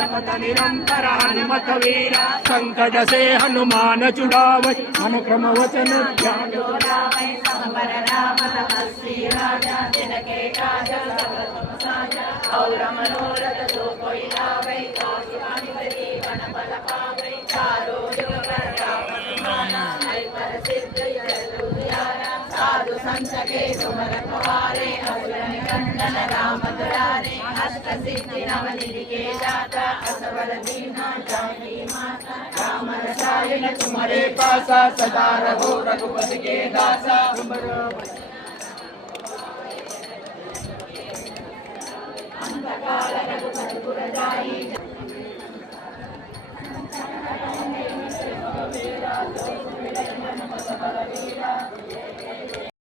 सतत निरंतर हनुमत वीरा संकट से हनुमान छुड़ावै मन क्रम वचन ध्यान और मनोरथ जो कोई लावै जीवन बल पावै चारों युग साधु संत के सुमर पवारे असुर निकंदन राम दुलारे अष्ट सिद्धि नवनिधि के दाता असवर दीना जानकी माता राम रसायन तुम्हारे पासा सदा रघु रघुपति के दासा